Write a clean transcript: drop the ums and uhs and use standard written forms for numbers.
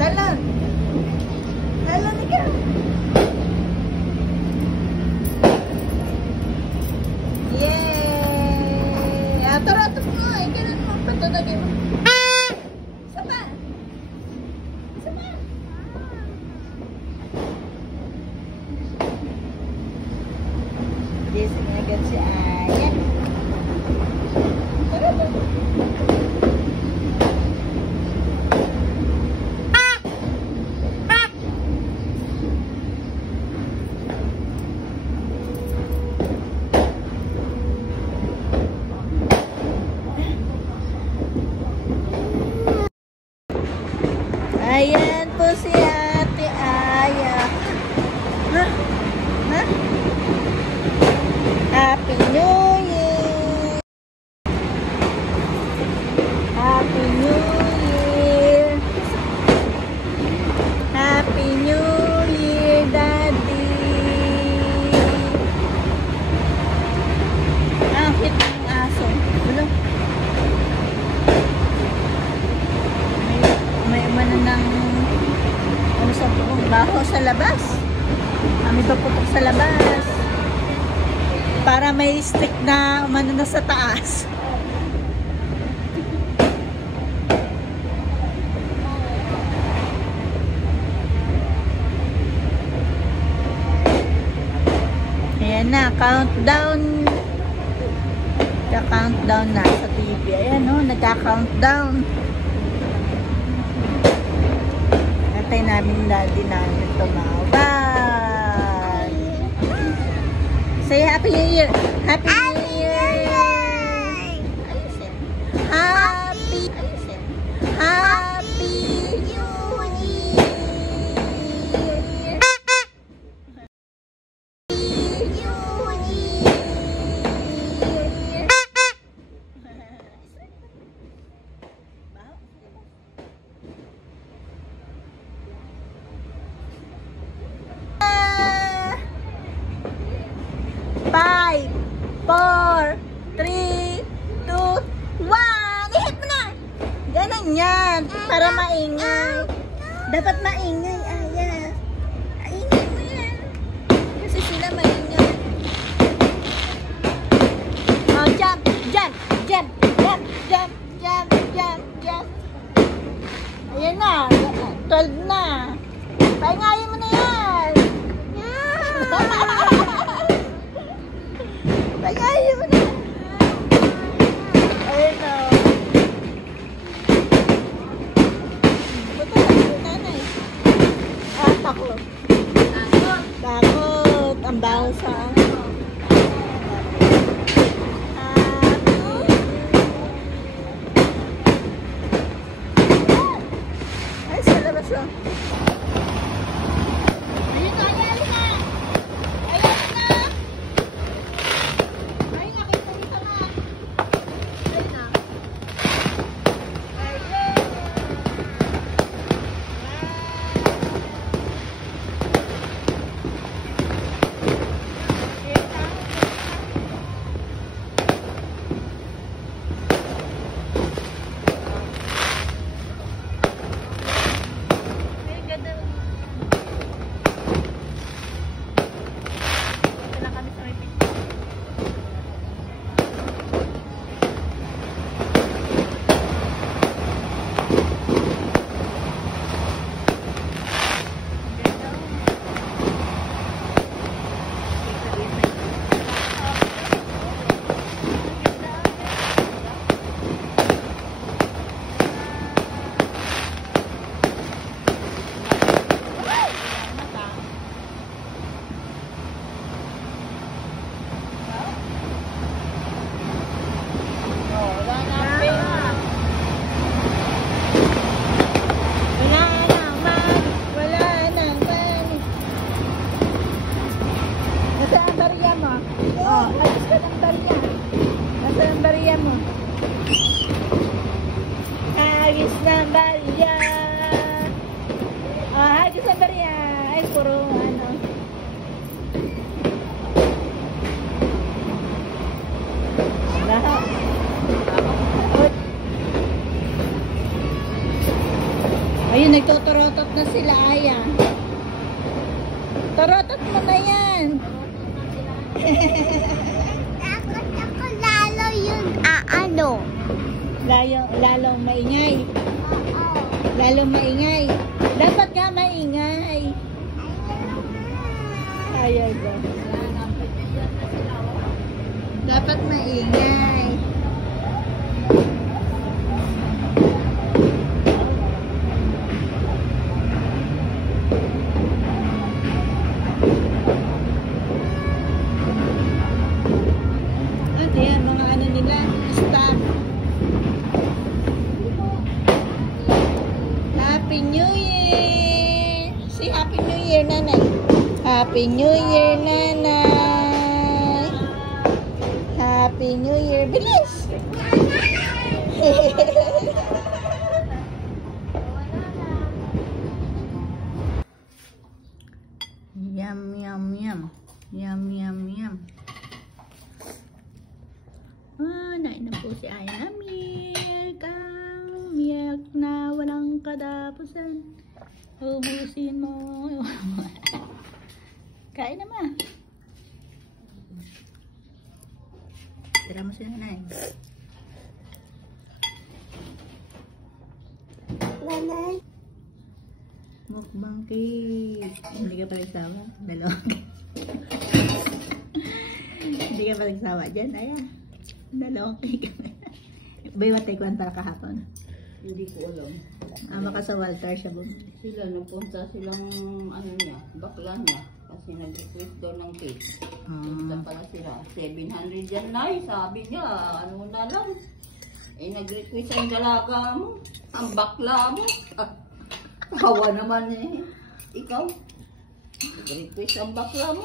Talon! Talon ikaw! Yay! Ato-ato mo! Ganun mo! Patutagin mo! Isa pa! Isa pa! Yes, agad si Aya. Tara-tara! Ayan po si Ate Aya. Ha? Ha? Happy New Year! Happy New Year! Happy New Year, Daddy! Ang cute ng aso. Ano? May umano ng ano sa buong baho sa labas. May paputok sa labas. Para may stick na umano na sa taas. Ayan na, countdown. Nagka-countdown na sa TV. Ayan o, nagka-countdown. Antay namin daddy namin tumawag. Say Happy New Year! Happy New Year! Ayusin. Happy New Year! Five, 4, 3, 2, 1. Ihit mo na! Ganun yan. Para maingay. Dapat maingay. Ayan. Ingay mo yan. Kasi sila maingay. Oh, jump, jump, jump, jump, jump, jump, jump, jump. Ayan na. 12 na. Paingayin mo na yan. Paingayin mo na. Ayun na. Buto lang yung nanay. Takot. Takot. Ang bawal sa ay, sa labas lang. Ganda Ayun, nagtuturotot na sila, Aya. Turotot mo na yan. Takot ako lalo yun. Ano? Lalong maingay. Oo. Lalong maingay. Dapat nga maingay. Ayaw ko. Dapat maingay. At yan, mga ano nila, staff. Happy New Year! Say Happy New Year, nanay. Happy New Year, nanay. Happy New Year. Bilis! Yum, yum, yum. Yum, yum, yum. Nain na po si Aya Milk. Ang milk na walang kadapusan. Ubusin mo. Kain naman. Tira mo si nanay. Nanay. Mukbang cake. Hindi ka pa nagsawa. Dalawang cake. Hindi ka pa nagsawa dyan. Aya. Dalawang cake. Bay, matay ko para kahapon. Hindi ko alam. Baka sa Walter siya bumili. Sila, nagpunta silang ano niya, bakla niya. Kasi nag-request daw ng cake. Punta pala sila. 700 yan na sabi niya. Ano na lang. Eh, nag-request ang dalaga mo. Ang bakla mo. Kawa naman eh. Ikaw. Nag-request ang bakla mo.